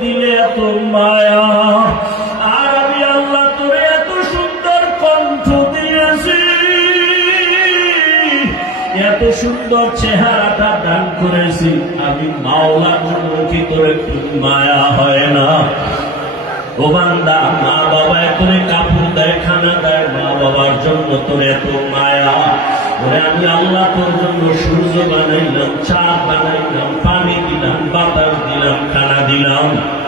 দিলে এত মায়া আর আমি আল্লাহ তোরে এত সুন্দর কণ্ঠ দিয়েছি, এত সুন্দর চেহারাটা দান করেছি, আমি মাওলা মুখী তোরে মায়া হয় না? ও বান্দা মা বাবা এত কাপড় দেয়, খানা দেয় মা বাবার জন্য তোর এত মায়া। আমি আল্লাহ তোর জন্য সূর্য বানাইলাম, চাঁদ বানাইলাম now.